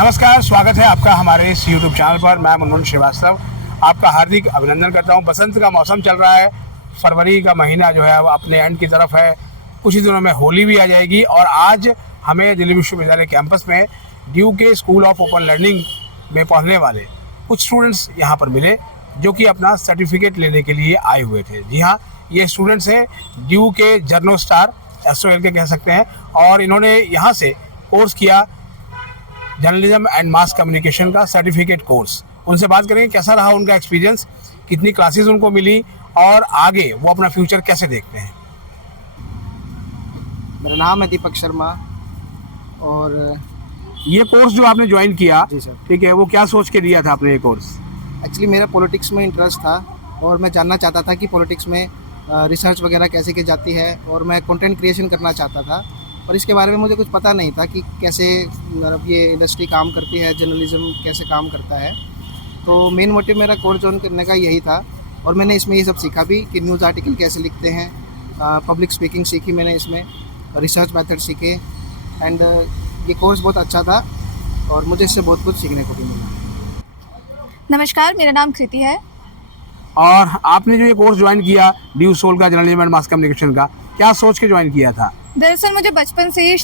नमस्कार, स्वागत है आपका हमारे इस YouTube चैनल पर। मैं मुनमुन श्रीवास्तव आपका हार्दिक अभिनंदन करता हूं। बसंत का मौसम चल रहा है, फरवरी का महीना जो है वो अपने एंड की तरफ है। कुछ ही दिनों में होली भी आ जाएगी और आज हमें दिल्ली विश्वविद्यालय कैंपस में ड्यू के स्कूल ऑफ ओपन लर्निंग में पढ़ने वाले कुछ स्टूडेंट्स यहाँ पर मिले जो कि अपना सर्टिफिकेट लेने के लिए आए हुए थे। जी हाँ, ये स्टूडेंट्स हैं ड्यू के जर्नो स्टार SOL के कह सकते हैं और इन्होंने यहाँ से कोर्स किया जर्नलिज्म एंड मास कम्युनिकेशन का सर्टिफिकेट कोर्स। उनसे बात करेंगे कैसा रहा उनका एक्सपीरियंस, कितनी क्लासेस उनको मिली और आगे वो अपना फ्यूचर कैसे देखते हैं। मेरा नाम है दीपक शर्मा और ये कोर्स जो आपने ज्वाइन किया, जी सर, ठीक है, वो क्या सोच के दिया था आपने ये कोर्स? एक्चुअली मेरा पॉलिटिक्स में इंटरेस्ट था और मैं जानना चाहता था कि पॉलिटिक्स में रिसर्च वगैरह कैसे की जाती है और मैं कंटेंट क्रिएशन करना चाहता था और इसके बारे में मुझे कुछ पता नहीं था कि कैसे मतलब ये इंडस्ट्री काम करती है, जर्नलिज्म कैसे काम करता है। तो मेन मोटिव मेरा कोर्स ज्वाइन करने का यही था और मैंने इसमें ये सब सीखा भी कि न्यूज़ आर्टिकल कैसे लिखते हैं, पब्लिक स्पीकिंग सीखी मैंने इसमें, रिसर्च मेथड सीखे एंड ये कोर्स बहुत अच्छा था और मुझे इससे बहुत कुछ सीखने को भी मिला। नमस्कार, मेरा नाम कृति है। और आपने जो ये कोर्स ज्वाइन किया ड्यू सोल का जर्नलिज्म एंड मास कम्युनिकेशन का, क्या सोच के ज्वाइन किया था? दरअसल मुझे बचपन से ही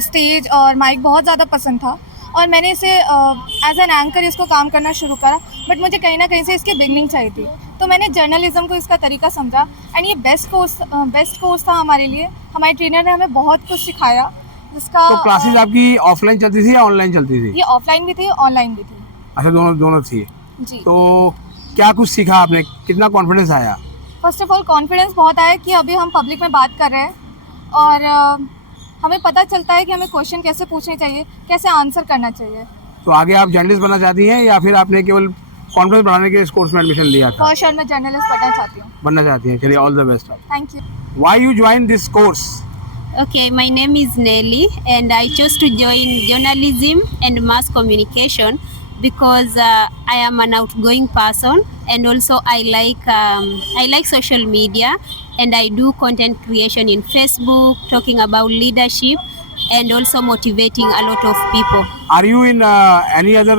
स्टेज और माइक बहुत ज़्यादा पसंद था और मैंने इसे एज एन एंकर इसको काम करना शुरू करा, बट मुझे कहीं ना कहीं से इसकी बिगनिंग चाहिए थी। तो मैंने जर्नलिज्म को इसका तरीका समझा एंड ये बेस्ट कोर्स था हमारे लिए। हमारे ट्रेनर ने हमें बहुत कुछ सिखाया जिसका तो क्लासेस आपकी ऑफलाइन चलती थी या ऑनलाइन चलती थी? ये ऑफलाइन भी थी, ऑनलाइन भी थी। अच्छा, दोनों थी जी। तो क्या कुछ सीखा आपने, कितना कॉन्फिडेंस आया? फर्स्ट ऑफ ऑल कॉन्फिडेंस बहुत आया कि अभी हम पब्लिक में बात कर रहे हैं और हमें पता चलता है कि हमें क्वेश्चन कैसे पूछने चाहिए, कैसे आंसर करना चाहिए। तो आगे आप जर्नलिस्ट बनना चाहती हैं या फिर आपने केवल कॉन्फिडेंस बढ़ाने के इस कोर्स में एडमिशन लिया था? फॉर श्योर मैं जर्नलिस्ट बनना चाहती हूँ। बनना चाहती हैं, चलिए all the best. Thank you. Why you join this course? Okay, my name is Nelly and I chose to join journalism and mass communication because I am an outgoing person and also I like social media and I do content creation in Facebook talking about leadership and also motivating a lot of people. Are you in any other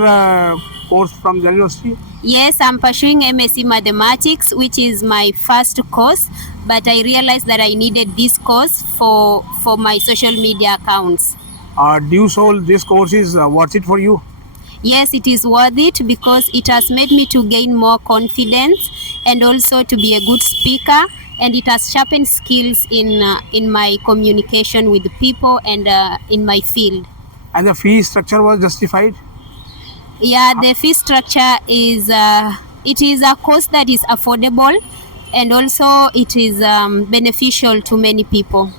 course from the university? Yes, I'm pursuing MSc Mathematics, which is my first course, but I realized that I needed this course for my social media accounts. Due Soul, this course is worth it for you? Yes, it is worth it because it has made me to gain more confidence and also to be a good speaker, and it has sharpened skills in my communication with people and in my field. And the fee structure was justified? Yeah, the fee structure is it is a course that is affordable and also it is beneficial to many people.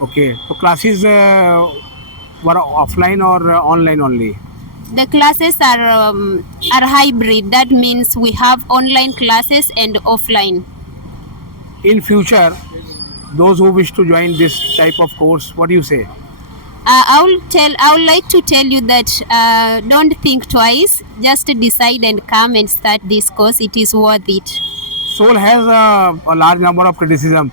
Okay, so classes were offline or online only? The classes are hybrid. That means we have online classes and offline. In future, those who wish to join this type of course, what do you say? I would like to tell you that don't think twice. Just decide and come and start this course. It is worth it. Soul has a large number of criticism.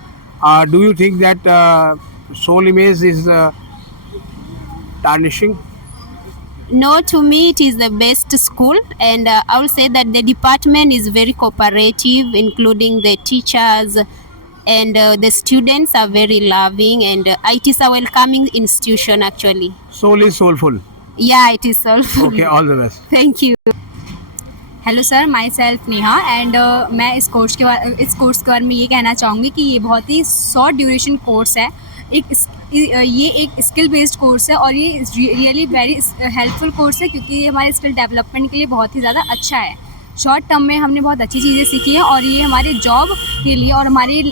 Do you think that Soul image is tarnishing? No, to me it is the best school, and I will say that the department is very cooperative, including the teachers, and the students are very loving, and it is a welcoming institution actually. Soul is soulful. Yeah, it is soulful. Okay, all the best. Thank you. Hello sir, my self Neha and मैं इस course के बारे में ये कहना चाहूँगी कि ये बहुत ही शॉर्ट ड्यूरेशन कोर्स है। ये एक स्किल बेस्ड कोर्स है और ये रियली वेरी हेल्पफुल कोर्स है क्योंकि ये हमारे स्किल डेवलपमेंट के लिए बहुत ही ज़्यादा अच्छा है। शॉर्ट टर्म में हमने बहुत अच्छी चीज़ें सीखी हैं और ये हमारे जॉब के लिए और हमारे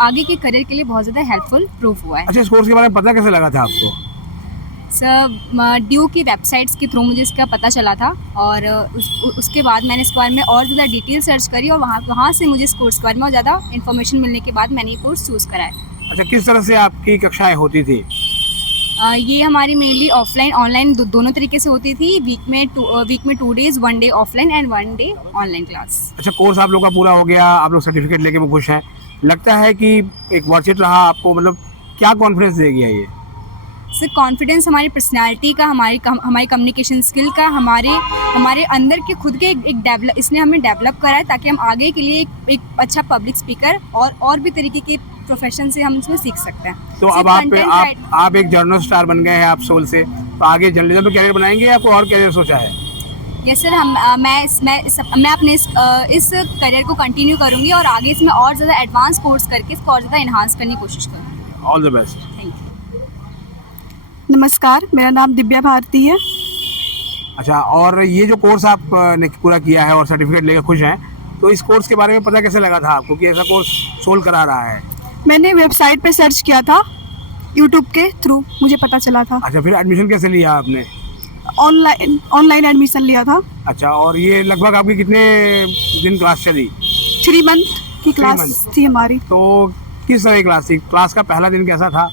आगे के करियर के लिए बहुत ज़्यादा हेल्पफुल प्रूफ हुआ है। अच्छा, इस कोर्स के बारे में पता कैसे लगा था आपको? सर, ड्यू की वेबसाइट्स के थ्रू मुझे इसका पता चला था और उसके बाद मैंने इस बारे में और ज़्यादा डिटेल सर्च करी और वहाँ से मुझे इस कोर्स के बारे में ज़्यादा इन्फॉर्मेशन मिलने के बाद मैंने ये कोर्स चूज़ करा है। अच्छा, किस तरह से आपकी कक्षाएं होती थी? ये हमारी मेनली ऑफलाइन ऑनलाइन दोनों तरीके से होती थी। वीक में 2 days, 1 day offline and 1 day online class. अच्छा, कोर्स आप लोग का पूरा हो गया, आप लोग सर्टिफिकेट लेके भी खुश हैं। लगता है कि एक वर्थ इट रहा आपको, मतलब क्या कॉन्फिडेंस दे गया ये? सर कॉन्फिडेंस हमारी पर्सनालिटी का, हमारी कम्युनिकेशन स्किल का, हमारे अंदर के खुद के एक डेवलप, इसने हमें डेवलप करा है ताकि हम आगे के लिए एक अच्छा पब्लिक स्पीकर और भी तरीके के प्रोफेशन से हम इसमें सीख सकते हैं। तो अब आप एक जर्नल स्टार बन गए हैं आप सोल से, तो आगे जर्नलिज्म में कैरियर बनाएंगे या कोई और कैरियर सोचा है? यस सर, मैं अपने इस करियर को कंटिन्यू करूंगी और आगे इसमें और ज़्यादा एडवांस कोर्स करके इसको और ज़्यादा इन्हांस करने की कोशिश करूँगी। All the best. Thank you. नमस्कार, मेरा नाम दिव्या भारती है। अच्छा, और ये जो कोर्स आप ने पूरा किया है और सर्टिफिकेट लेकर खुश हैं, तो इस कोर्स के बारे में पता कैसे लगा था आपको कि ऐसा कोर्स सोल करा रहा है? मैंने वेबसाइट पे सर्च किया था, यूट्यूब के थ्रू मुझे पता चला था। अच्छा, फिर एडमिशन कैसे लिया आपने? ऑनलाइन एडमिशन लिया था। अच्छा, और ये लगभग आपकी कितने दिन क्लास चली? 3 मंथ की क्लास थी हमारी। तो किस तरह की क्लास थी? क्लास का पहला दिन कैसा था?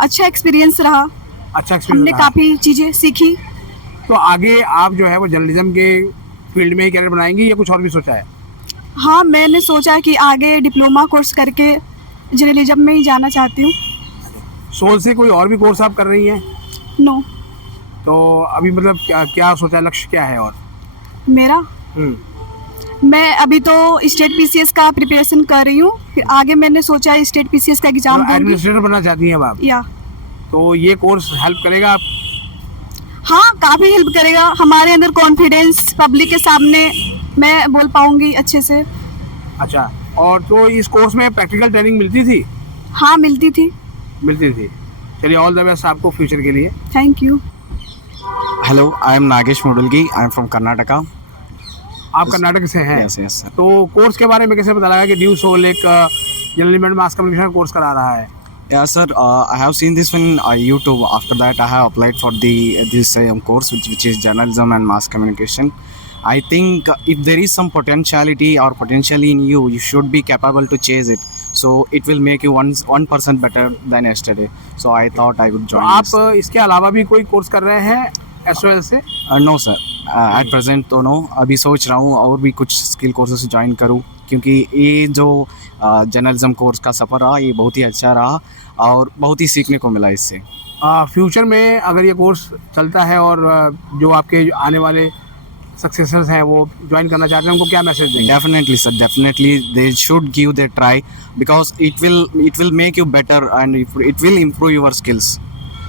अच्छा एक्सपीरियंस रहा, अच्छा हमने एक्सपीरियंस रहा। काफ़ी चीज़ें सीखी। तो आगे आप जो है वो जर्नलिज्म के फील्ड में ही कैरियर बनाएंगी या कुछ और भी सोचा है? हाँ, मैंने सोचा कि आगे डिप्लोमा कोर्स करके जर्नलिज्म में ही जाना चाहती हूँ। सोल से कोई और भी कोर्स आप कर रही हैं? नो, तो अभी मतलब क्या सोचा, लक्ष्य क्या है? और मेरा मैं अभी तो स्टेट पीसीएस का प्रिपरेशन कर रही हूँ, फिर आगे मैंने सोचा स्टेट पीसीएस का एग्जाम दूंगी। एडमिनिस्ट्रेटर बनना चाहती हैं आप? या तो ये कोर्स हेल्प करेगा आप? हाँ, काफ़ी हेल्प करेगा। हमारे अंदर कॉन्फिडेंस, पब्लिक के सामने मैं बोल पाऊंगी अच्छे से। अच्छा, और तो इस कोर्स में प्रैक्टिकल ट्रेनिंग मिलती थी? हाँ, मिलती थी। चलिए, ऑल द बेस्ट आपको फ्यूचर के लिए। Thank you. Hello, I am Nagesh Modulgi. I am from Karnataka. आप कर्नाटक से हैं? Yes, sir. तो कोर्स के बारे में कैसे पता लगा कि ड्यू सोल एक जर्नलिज्म मास कम्युनिकेशन कोर्स करा रहा है? Yeah, sir. I have seen this on YouTube. After that, I have applied for this course, which is journalism and mass communication. I think if there is some potentiality or potential in you, you should be capable to chase it. So it will make you 1% better than yesterday. So I thought I would तो join. आप इसके अलावा भी कोई course कर रहे हैं SOL से? नो सर, एट प्रेजेंट तो नो। अभी सोच रहा हूँ और भी कुछ स्किल कोर्सेस ज्वाइन करूँ, क्योंकि ये जो जर्नलिज्म कोर्स का सफ़र रहा ये बहुत ही अच्छा रहा और बहुत ही सीखने को मिला इससे। फ्यूचर में अगर ये कोर्स चलता है और जो आपके आने वाले सक्सेसर्स हैं वो ज्वाइन करना चाहते हैं, उनको क्या मैसेज देंगे? Definitely sir, definitely they should give their try, because it will make you better and it will improve your skills.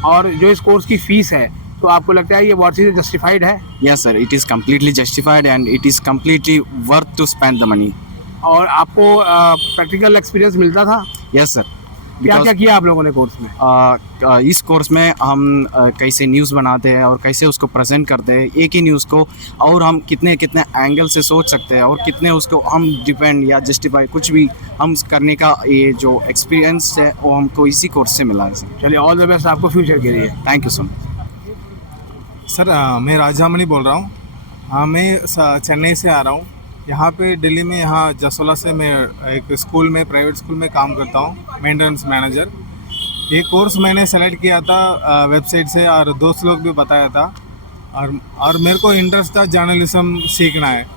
और जो इस कोर्स की फीस है, तो आपको लगता है ये बहुत चीज़ें जस्टिफाइड है? Yes sir, it is completely justified and it is completely worth to spend the money. और आपको प्रैक्टिकल एक्सपीरियंस मिलता था? Yes sir. क्या क्या किया आप लोगों ने कोर्स में? इस कोर्स में हम कैसे न्यूज़ बनाते हैं और कैसे उसको प्रेजेंट करते हैं, एक ही न्यूज़ को, और हम कितने कितने एंगल से सोच सकते हैं और कितने उसको हम डिपेंड या जस्टिफाई कुछ भी हम करने का ये जो एक्सपीरियंस है वो हमको इसी कोर्स से मिला है सर। चलिए, ऑल द बेस्ट आपको फ्यूचर के लिए। Thank you so much sir. मैं राजामणि बोल रहा हूँ। हाँ, मैं चेन्नई से आ रहा हूँ। यहाँ पे दिल्ली में, यहाँ जसोला से मैं एक स्कूल में, प्राइवेट स्कूल में काम करता हूँ, मेंटेनेंस मैनेजर। ये कोर्स मैंने सेलेक्ट किया था वेबसाइट से और दोस्त लोग भी बताया था, और मेरे को इंटरेस्ट था जर्नलिज्म सीखना है,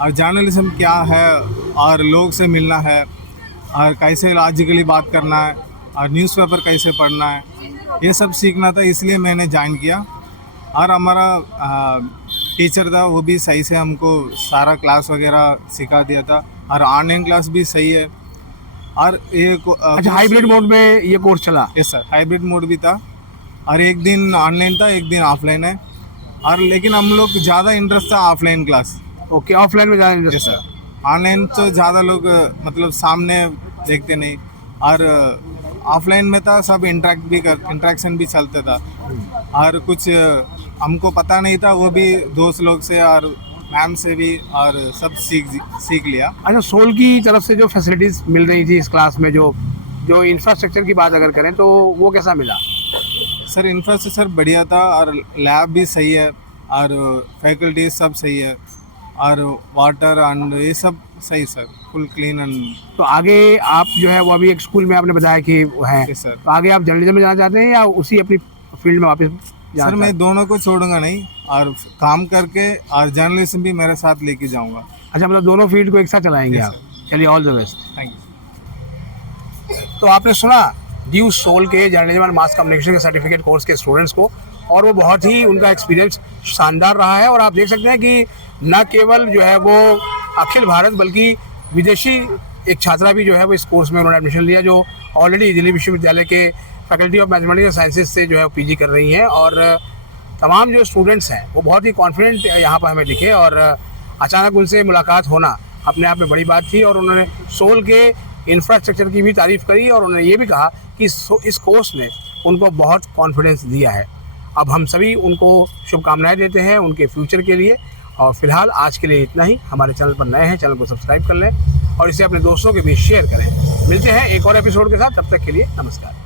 और जर्नलिज्म क्या है और लोग से मिलना है और कैसे लॉजिकली बात करना है और न्यूज़पेपर कैसे पढ़ना है, ये सब सीखना था, इसलिए मैंने ज्वाइन किया। और हमारा टीचर था, वो भी सही से हमको सारा क्लास वगैरह सिखा दिया था, और ऑनलाइन क्लास भी सही है। और ये अच्छा, हाइब्रिड मोड में ये कोर्स चला? यस सर, हाइब्रिड मोड भी था, और एक दिन ऑनलाइन था, एक दिन ऑफलाइन है। और लेकिन हम लोग ज़्यादा इंटरेस्ट था ऑफलाइन क्लास। ओके, ऑफलाइन में ज़्यादा इंटरेस्ट यस सर। ऑनलाइन तो ज़्यादा लोग मतलब सामने देखते नहीं, और ऑफलाइन में था सब इंटरेक्शन भी चलता था, और कुछ हमको पता नहीं था, वो भी दोस्त लोग से और मैम से भी और सब सीख लिया। अच्छा, सोल की तरफ से जो फैसिलिटीज़ मिल रही थी इस क्लास में, जो इंफ्रास्ट्रक्चर की बात अगर करें तो वो कैसा मिला? सर, इंफ्रास्ट्रक्चर बढ़िया था, और लैब भी सही है, और फैकल्टी सब सही है, और वाटर एंड ये सब सही सर, फुल क्लीन एंड। तो आगे आप जो है वो अभी एक स्कूल में आपने बताया कि वो है, यस सर। तो आगे आप जर्नलिज्म में जाना चाहते हैं या उसी अपनी फील्ड में वापस जाना? सर, मैं दोनों को छोड़ूंगा नहीं, और काम करके और जर्नलिज्म भी मेरे साथ लेके जाऊंगा। अच्छा, मतलब दोनों फील्ड को एक साथ चलाएंगे Yes, आप? चलिए, all the best. Thank you. तो आपने सुना ड्यू सोल के जर्नलिज्म एंड मास कम्युनिकेशन के सर्टिफिकेट कोर्स के स्टूडेंट्स को, और वो बहुत ही उनका एक्सपीरियंस शानदार रहा है। और आप देख सकते हैं कि न केवल जो है वो अखिल भारत बल्कि विदेशी एक छात्रा भी जो है वो इस कोर्स में उन्होंने एडमिशन लिया, जो ऑलरेडी दिल्ली विश्वविद्यालय के फैकल्टी ऑफ मैथमेटिकल साइंसेज से जो है पीजी कर रही हैं। और तमाम जो स्टूडेंट्स हैं वो बहुत ही कॉन्फिडेंट यहाँ पर हमें दिखे, और अचानक उनसे मुलाकात होना अपने आप में बड़ी बात थी। और उन्होंने सोल के इंफ्रास्ट्रक्चर की भी तारीफ़ करी, और उन्होंने ये भी कहा कि इस कोर्स ने उनको बहुत कॉन्फिडेंस दिया है। अब हम सभी उनको शुभकामनाएं देते हैं उनके फ्यूचर के लिए। और फिलहाल आज के लिए इतना ही। हमारे चैनल पर नए हैं, चैनल को सब्सक्राइब कर लें और इसे अपने दोस्तों के बीच शेयर करें। मिलते हैं एक और एपिसोड के साथ, तब तक के लिए नमस्कार।